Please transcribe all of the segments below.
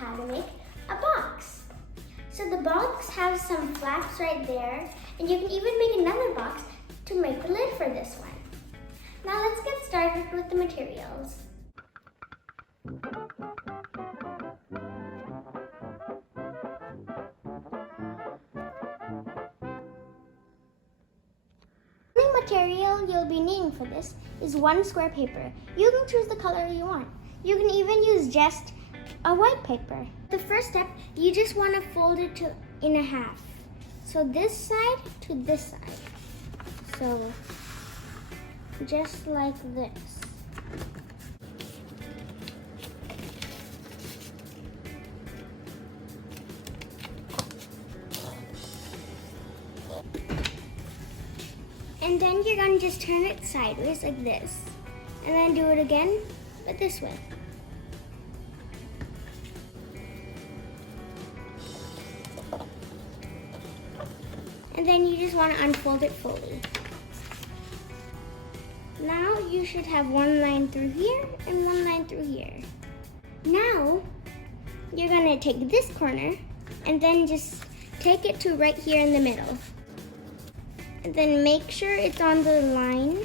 how to make a box. So the box has some flaps right there, and you can even make another box to make the lid for this one. Now let's get started with the materials. The material you'll be needing for this is 1 square paper. You can choose the color you want. You can even use just a white paper. The first step, you just want to fold it in half. So this side to this side. So just like this. And then you're going to just turn it sideways like this. And then do it again, but this way. And then you just want to unfold it fully. Now you should have one line through here and one line through here. Now you're going to take this corner and then just take it to right here in the middle. And then make sure it's on the line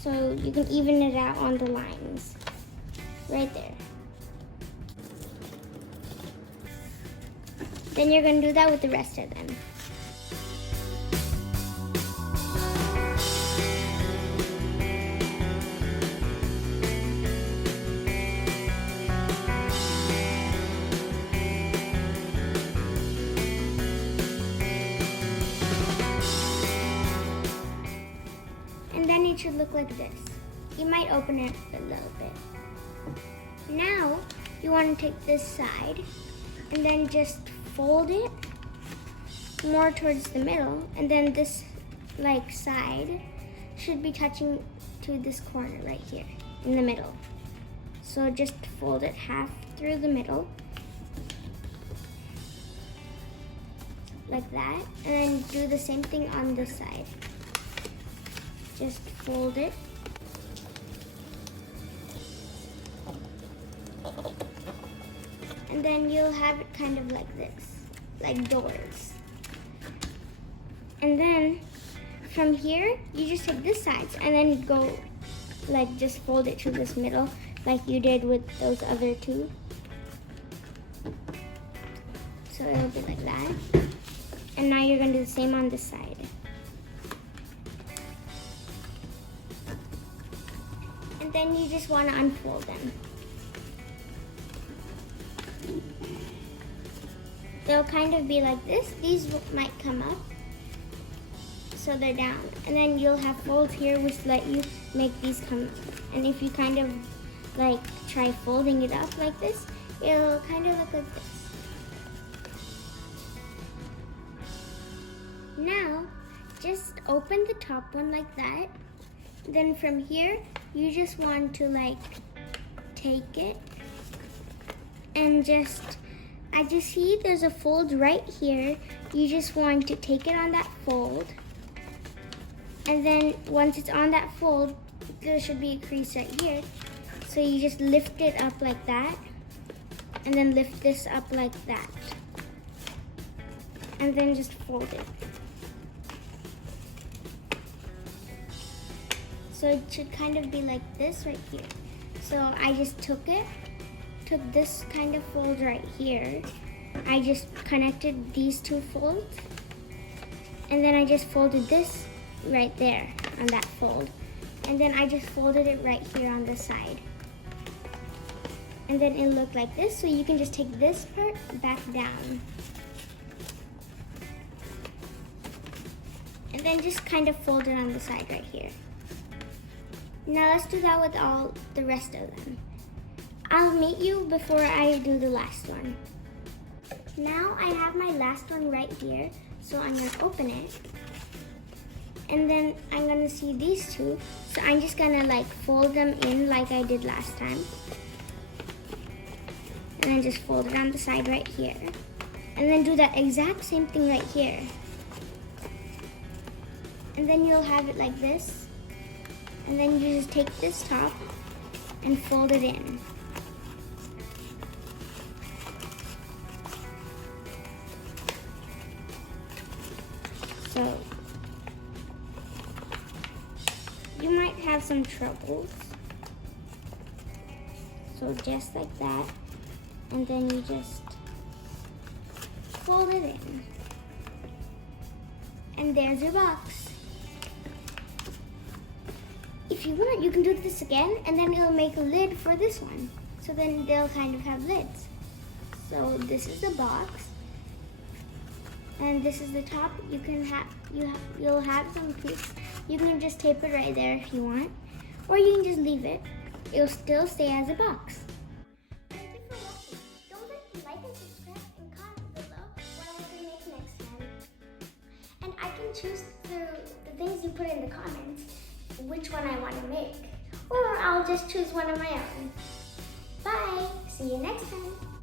so you can even it out on the lines. Right there. Then you're going to do that with the rest of them. And then it should look like this. You might open it a little bit. Now, you want to take this side and then just fold it more towards the middle, and then this side should be touching to this corner right here in the middle. So just fold it half through the middle like that, and then do the same thing on this side. Just fold it. And then you'll have it kind of like this, like doors. And then from here, you just take this side and then go just fold it to this middle like you did with those other two. So it'll be like that. And now you're gonna do the same on this side. And then you just want to unfold them. They'll kind of be like this. These might come up, so they're down. And then you'll have folds here which let you make these come up. And if you kind of try folding it up like this, it'll kind of look like this. Now, just open the top one like that. Then from here, you just want to take it and I just see there's a fold right here. You just want to take it on that fold. And then once it's on that fold, there should be a crease right here. So you just lift it up like that. And then lift this up like that. And then just fold it. So it should kind of be like this right here. So I just took this kind of fold right here. I just connected these two folds. And then I just folded this right there on that fold. And then I just folded it right here on the side. And then it looked like this, so you can just take this part back down. And then just kind of fold it on the side right here. Now let's do that with all the rest of them. I'll meet you before I do the last one. Now I have my last one right here, so I'm gonna open it. And then I'm gonna see these two, so I'm just gonna fold them in like I did last time. And then just fold it on the side right here. And then do that exact same thing right here. And then you'll have it like this. And then you just take this top and fold it in. So you might have some troubles. So just like that, and then you just fold it in. And there's your box. If you want, you can do this again, and then it'll make a lid for this one. So then they'll kind of have lids. So this is the box, and this is the top. You can have you'll have some piece. You can just tape it right there if you want, or you can just leave it. It'll still stay as a box. Thank you for watching. Don't forget to like and subscribe and comment below what I will make next time. And I can choose the things you put in the comments which one I want to make, or I'll just choose one of my own. Bye. See you next time.